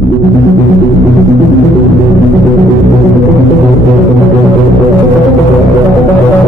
లేకుండారు ఇక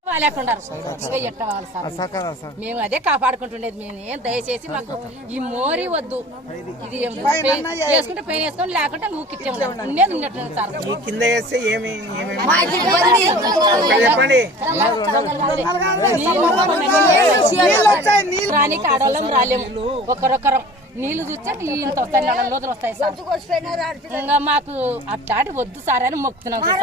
మేము అదే కాపాడుకుంటుండేది మేము. ఏం దయచేసి మాకు ఈ మోరి వద్దు. ఇది ఏం పెయిన్ వేసుకొని లేకుంటే కిచ్చే ఉండేది ఉన్నట్టు సార్. కింద వేస్తే ఏమి. చెప్పండి. రానికి ఆడవాళ్ళం రాలేము. ఒకరొకరం. నీళ్ళు చూస్తే ఇంత వస్తాయి నెల రోజులు వస్తాయి సార్. ఇంకా మాకు అట్లాంటి వద్దు సార్ అని మొక్కుతున్నాం సార్?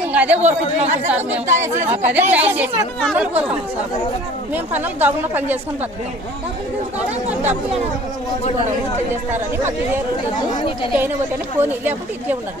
ఇంకా అదే కోరుకుంటున్నాం సార్ మేము. మాకు అదే దయచేసి మేము పనులు పని చేసుకొని డబ్బులు చేస్తారని మాకు పోనీ లేకపోతే ఇట్లే ఉండదు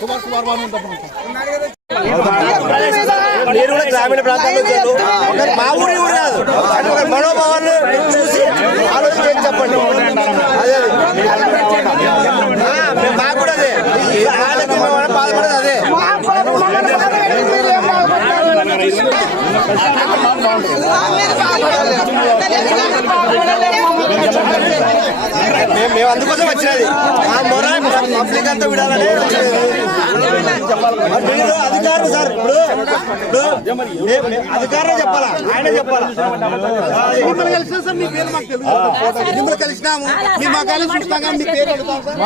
వచ్చేసి పోతామండి అదే. మీరు కూడా గ్రామీణ ప్రాంతాల్లో వచ్చారు ఒక మా ఊరి ఊరు కాదు అంటే ఒక మనోభావాన్ని చూసి ఆలోచన చెప్పండి అదే మేము- మాకు కూడా అదే వాళ్ళకి మేము అదే. మేము అందుకోసం వచ్చినది. ఆ మొర పబ్లిక్ అంతా విడాలని అధికారులు సార్ ఇప్పుడు ఇప్పుడు అధికారులు చెప్పాలా? ఆయన చెప్పాలా? మిమ్మల్ని కలిసినాము. మీ మా కాలం చూస్తాం మీ పేరు అడుగుతాం సార్.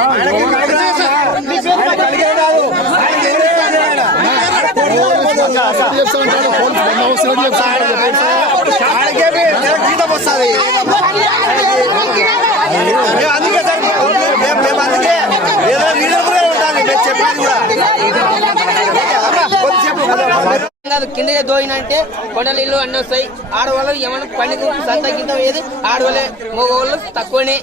అడిగేది కాదు. ఆయన. జీతం వస్తుంది మేము అందుకే సార్ మేము అందుకే ఏదో లీడర్ కూడా ఉండాలి మేము కూడా కింద దోయినంటే కొండలు ఇల్లు అన్నీ వస్తాయి. ఆడవాళ్ళు ఏమైనా పండుగ సంత కింద ఏది ఆడవాళ్ళే మగవాళ్ళు తక్కువనే.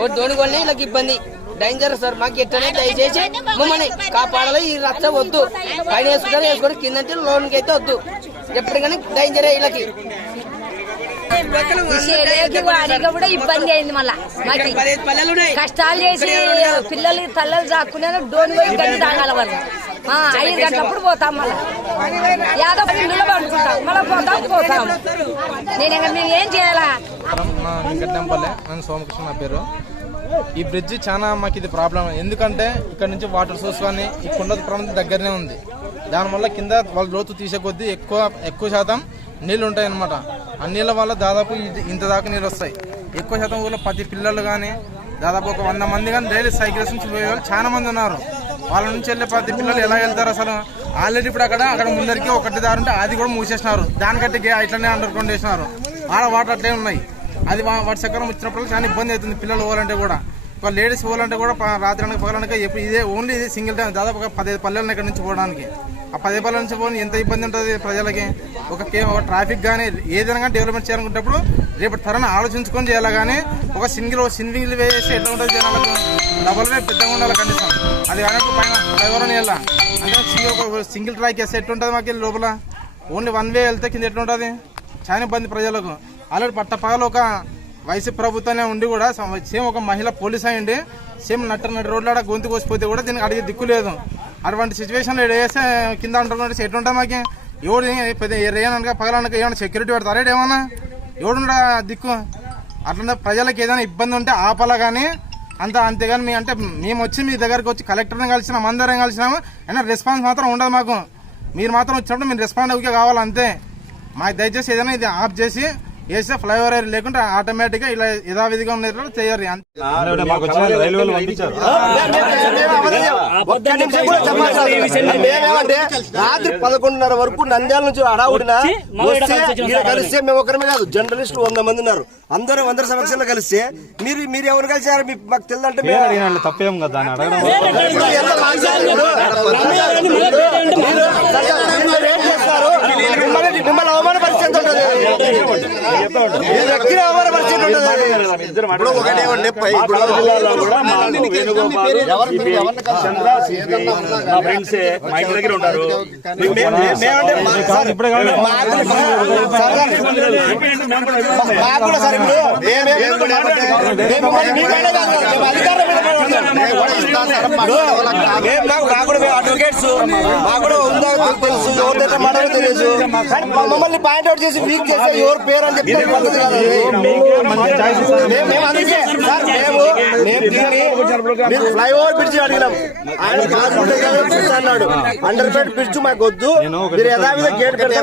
ఓ దోనిగోళ్ళని వీళ్ళకి ఇబ్బంది. డేంజర్ సార్ మాకు ఎట్టనే దయచేసి మమ్మల్ని కాపాడాలి. ఈ రచ్చ వద్దు. పైన వేసుకుంటారు వేసుకొని కిందంటే లోన్కి అయితే వద్దు. ఎప్పటికైనా డేంజరే వీళ్ళకి. వారికి కూడా ఇబ్బంది అయింది మళ్ళా. మాకు కష్టాలు చేసి పిల్లలు తల్లలు చాక్కునే డోని పోయి గడ్డి తాగాల వాళ్ళు. ఆ, ఐదు గంటలప్పుడు పోతాం మళ్ళా. యాదో పది నిలబడుకుంటాం మళ్ళీ పోతాం పోతాం. నేను ఇంకా మేము ఏం చేయాలా? వెంకటంపల్లె నేను సోమకృష్ణ నా పేరు. ఈ బ్రిడ్జ్ చాలా మాకు ఇది ప్రాబ్లం. ఎందుకంటే ఇక్కడ నుంచి వాటర్ సోర్స్ కానీ ఈ కొండ ప్రాంతం దగ్గరనే ఉంది. దానివల్ల కింద వాళ్ళ లోతు తీసే కొద్దీ ఎక్కువ ఎక్కువ శాతం నీళ్ళు ఉంటాయి ఆ నీళ్ళ వల్ల దాదాపు ఇంత దాకా నీళ్ళు వస్తాయి. ఎక్కువ శాతం ఊళ్ళో పది పిల్లలు కానీ దాదాపు ఒక వంద మంది కానీ డైలీ సైకిల్స్ నుంచి పోయే వాళ్ళు చాలా మంది ఉన్నారు. వాళ్ళ నుంచి వెళ్ళే ప్రతి పిల్లలు ఎలా వెళ్తారు అసలు? ఆల్రెడీ ఇప్పుడు అక్కడ అక్కడ ముందరికి ఒకటి దారి ఉంటే అది కూడా మూసేసినారు. దానికంటే ఇట్లనే అండర్ గ్రౌండ్ వేసినారు. ఆడ వాటర్ అట్లే ఉన్నాయి. అది వాటి వర్షాకాలం వచ్చినప్పుడు చాలా ఇబ్బంది అవుతుంది పిల్లలు పోవాలంటే కూడా. ఒక లేడీస్ పోవాలంటే కూడా రాత్రి అనక పగలనక ఎప్పుడు ఇదే ఓన్లీ ఇది సింగిల్ టైం దాదాపు ఒక పదిహేను పల్లెలను ఇక్కడ నుంచి పోవడానికి. ఆ పదిహేను పల్లెల నుంచి పోని ఎంత ఇబ్బంది ఉంటుంది ప్రజలకి? ఒక ఒక ట్రాఫిక్ కానీ ఏదైనా కానీ డెవలప్మెంట్ చేయాలనుకున్నప్పుడు రేపు తరాన్ని ఆలోచించుకొని చేయాలి కానీ ఒక సింగిల్ సింగిల్ వేసి ఎట్లా ఉంటుంది జనాలకు? డబల్ వే పెద్దగా ఉండాలి కనీసం. అది కానప్పుడు పైన ఫ్లైఓవర్ వెళ్ళా అంటే సింగిల్ సింగిల్ ట్రాక్ వేస్తే ఎట్లుంటుంది మాకు వెళ్ళి లోపల? ఓన్లీ వన్ వే వెళ్తే కింద ఎట్లుంటుంది? చాలా ఇబ్బంది ప్రజలకు. ఆల్రెడీ పట్టపగలు ఒక వైసీపీ ప్రభుత్వమే ఉండి కూడా సేమ్ ఒక మహిళ పోలీస్ అయ్యండి సేమ్ నట్ట నటి రోడ్లాడ గొంతు కోసిపోతే కూడా దీనికి అడిగే దిక్కు లేదు. అటువంటి సిచ్యువేషన్ వేస్తే కింద ఉంటున్నట్టు ఎటు ఉంటాం మాకు? ఎవడు పెద్ద రేయనక పగలనక ఏమైనా సెక్యూరిటీ పెడతారా ఏమన్నా? ఎవడుండా దిక్కు? అట్లా ప్రజలకు ఏదైనా ఇబ్బంది ఉంటే ఆపాలా కానీ అంత అంతేగాని మీ అంటే మేము వచ్చి మీ దగ్గరకు వచ్చి కలెక్టర్ని కలిసినాం అందరం కలిసినాము అయినా రెస్పాన్స్ మాత్రం ఉండదు మాకు. మీరు మాత్రం వచ్చినప్పుడు మీరు రెస్పాండ్ అవుకే కావాలి అంతే మాకు దయచేసి ఏదైనా ఇది ఆఫ్ చేసి వేస్తే ఫ్లైఓవర్ ఏరియా లేకుంటే ఆటోమేటిక్గా ఇలా యథావిధిగా ఉండేటట్లు. మేమేమంటే రాత్రి పదకొండున్నర వరకు నంద్యాల నుంచి ఈడ కలిస్తే మేము ఒకరమే కాదు జర్నలిస్టులు వంద మంది ఉన్నారు అందరూ అందరి సమక్షంలో కలిస్తే మీరు మీరు ఎవరు కలిసారు మీకు మాకు తెలియదంటే మేము తప్పేం కదా దాన్ని అడగడం ఇప్పుడు ఎంత లాంఛనం ఇప్పుడు? మీరు మీరు ఏం చేస్తారు? మిమ్మల్ని మిమ్మల్ని అవమానపరిచేంత దగ్గర ఉంటారు అడ్వకేట్స్ మాకు కూడా ఉందా తెలుసు ఎవరి దగ్గర మాట్లాడో తెలుసు మమ్మల్ని పాయింట్ అవుట్ చేసి వీక్ చేస్తే ఎవరు పేరు మేము- మేము అందుకే. సార్ మేము మేము దీన్ని ఫ్లైఓవర్ బ్రిడ్జ్ అడిగినాం. ఆయన అన్నాడు అండర్ బెడ్ బ్రిడ్జ్ మాకు వద్దు. మీరు యథావిధ గేట్ అని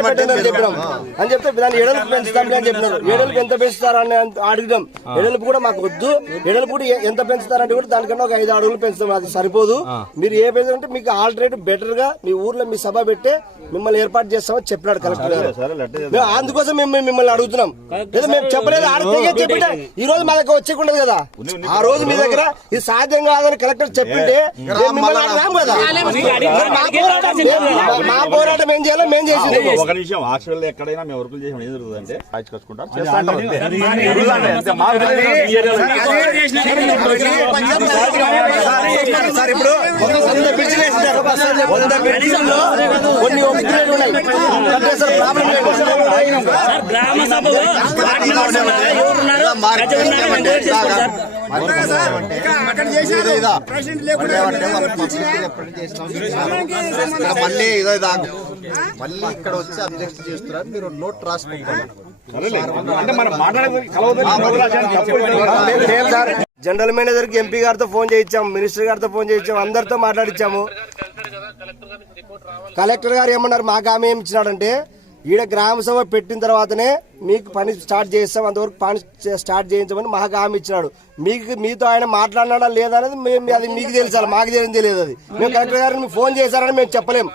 చెప్పినాం. అని చెప్తే దాన్ని ఎడలుపు పెంచుతాం అని చెప్పినారు. ఎడలుపు ఎంత పెంచుతారని అడిగినాం. ఎడలుపు కూడా మాకు వద్దు. ఎడలుపు కూడా ఎంత పెంచుతారంటే కూడా దానికన్నా ఒక ఐదు అడుగులు పెంచుతాం. అది సరిపోదు. మీరు ఏ పెంచుకుంటే మీకు ఆల్టర్నేటివ్ బెటర్గా మీ ఊర్లో మీ సభ పెట్టి మిమ్మల్ని ఏర్పాటు చేస్తామని చెప్పినాడు కలెక్టర్ గారు. అందుకోసం మేము మిమ్మల్ని అడుగుతున్నాం. లేదా మేము చెప్పలేదు. ఆడితే చెప్పింటే ఈ రోజు మా దగ్గర వచ్చేకుండదు కదా. ఆ రోజు మీ దగ్గర ఇది సాధ్యం కాదని కలెక్టర్ చెప్పింటే మా పోరాటం ఏం చేయాలో మేము చేసింది ఒక నిమిషం యాక్చువల్ ఎక్కడైనా మేము వర్కులు చేసిన ఏం కొన్ని గ్రామ సభలో మళ్ళీ ఇదో మళ్ళీ ఇక్కడ వచ్చి అబ్జెక్ట్ చేస్తున్నారు మీరు నోట్ సార్ జనరల్ మేనేజర్కి ఎంపీ గారితో ఫోన్ చేయించాము మినిస్టర్ గారితో ఫోన్ చేయించాము అందరితో మాట్లాడించాము కలెక్టర్ గారు ఏమన్నారు మాకు ఆమె ఏమి ఇచ్చినాడంటే ఈడ గ్రామ సభ పెట్టిన తర్వాతనే మీకు పని స్టార్ట్ చేస్తాం అంతవరకు పని స్టార్ట్ చేయించమని మాకు హామీ ఇచ్చినాడు. మీకు మీతో ఆయన మాట్లాడినాడా లేదా అనేది మేము అది మీకు తెలుసాలి మాకు తెలియదు తెలియదు అది. మేము కలెక్టర్ గారిని ఫోన్ చేశారని మేము చెప్పలేము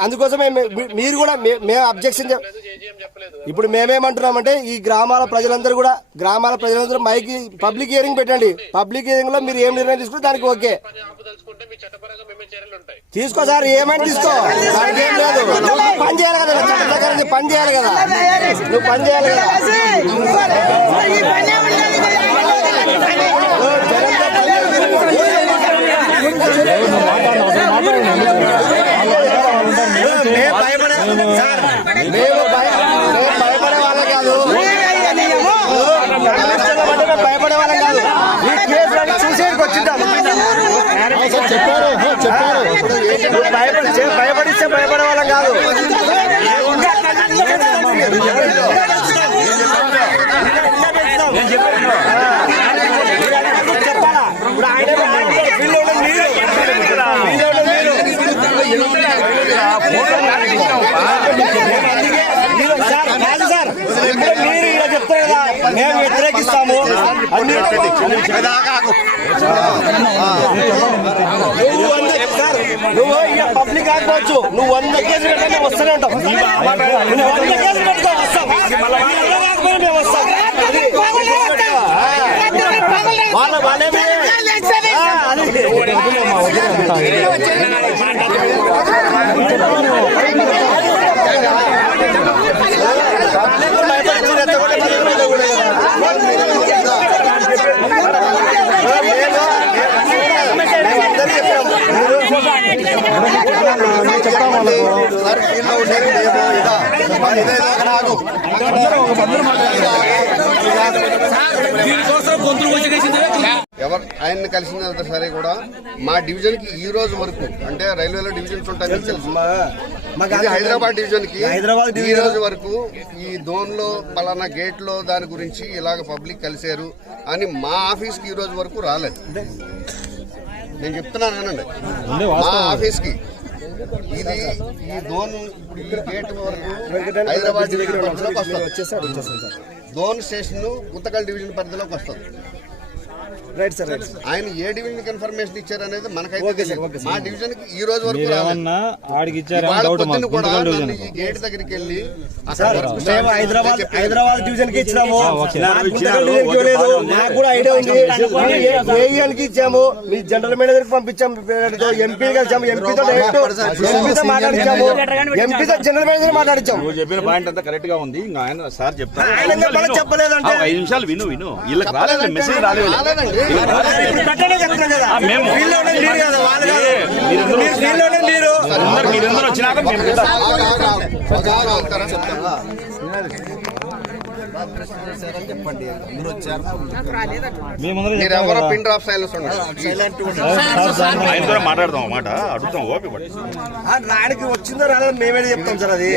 అందుకోసమే మీరు కూడా మేము అబ్జెక్షన్ ఇప్పుడు మేమేమంటున్నామంటే ఈ గ్రామాల ప్రజలందరూ కూడా గ్రామాల ప్రజలందరూ మైక్ పబ్లిక్ హియరింగ్ పెట్టండి. పబ్లిక్ హియరింగ్లో మీరు ఏం నిర్ణయం తీసుకుంటే దానికి ఓకే. తీసుకో సార్ ఏమైనా తీసుకో. దానికి ఏం లేదు. పని చేయాలి కదా చట్ట పని చేయాలి కదా. నువ్వు పని చేయాలి కదా. మేము భయపడే సార్. మేము భయపడే వాళ్ళం కాదు. భయపడే వాళ్ళం కాదు. ఈ కేసు చూసేందుకు చెప్పారు భయపడి భయపడిస్తే భయపడే వాళ్ళం కాదు చెప్పాలా ఇప్పుడు ఆయన ఫీల్డ్ ఉండదు మీరు ఫీల్డ్ ఉండదు మీరు సార్ కాదు సార్ ఇప్పుడు మీరు ఇలా చెప్తారు కదా మేము వ్యతిరేకిస్తాము నువ్వు పబ్లిక్ ఆడుకోవచ్చు నువ్వు వంద కేసులు వస్తూనే ఉంటాం నువ్వు వంద కేసులు పెట్టుకో వస్తాం వంద కాకపోయినా మేము వస్తాం వాళ్ళ వాళ్ళేమి ఆ, అది భయపడించి రెచ్చగొట్టే పద్ధతిలో కూడా సార్ ఫీల్డ్ ఉండేది మేము ఇదా మరి ఇదే అక్కడ ఆగు దీనికోసం గొంతులు వచ్చేసింది ఎవరు ఆయన్ని కలిసిన సరే కూడా మా డివిజన్కి ఈ రోజు వరకు అంటే రైల్వేలో డివిజన్స్ ఉంటాయి మీకు తెలుసు. హైదరాబాద్ డివిజన్కి హైదరాబాద్ ఈ. రోజు వరకు ఈ దోన్లో పలానా గేట్లో దాని గురించి ఇలాగ పబ్లిక్ కలిశారు అని మా ఆఫీస్కి ఈ రోజు వరకు రాలేదు. నేను చెప్తున్నాను అనండి మా ఆఫీస్కి ఇది ఈ దోన్ ఇప్పుడు ఈ గేట్ వరకు హైదరాబాద్ డివిజన్ పరిధిలోకి వస్తుంది. దోన్ స్టేషన్ గుంతకల్ డివిజన్ పరిధిలోకి వస్తుంది. రైట్ సార్ ఆయన ఏ డివిజన్కి ఇన్ఫర్మేషన్ ఇచ్చారనేది మనకైతే. మా డివిజన్కి ఈ రోజు వరకు కూడా ఈ గేట్ దగ్గరికి వెళ్ళి హైదరాబాద్. హైదరాబాద్ డివిజన్కి ఇచ్చినాము. నాకు కూడా ఐడియా ఉంది. ఏఈఎల్కి ఇచ్చాము. మీ జనరల్ మేనేజర్కి పంపించాము ఎంపీ కలిసాము ఎంపీతో డైరెక్ట్ ఎంపీతో మాట్లాడించాము. ఎంపీతో జనరల్ మేనేజర్ మాట్లాడించాము. నువ్వు చెప్పిన పాయింట్ అంతా కరెక్ట్గా ఉంది. ఇంకా ఆయన సార్ చెప్తాను చెప్పలేదంటే. ఐదు నిమిషాలు విను విను. వీళ్ళకి రాలేదు. మెసేజ్ రాలేదు. మీరందరూ వచ్చినాక పిన్ డ్రాప్ సైలెన్స్ ఆయన మాట్లాడదాం మాట. అడుగుతాం ఓకే వచ్చిందో రాలేదో మేమే చెప్తాం సార్ అది.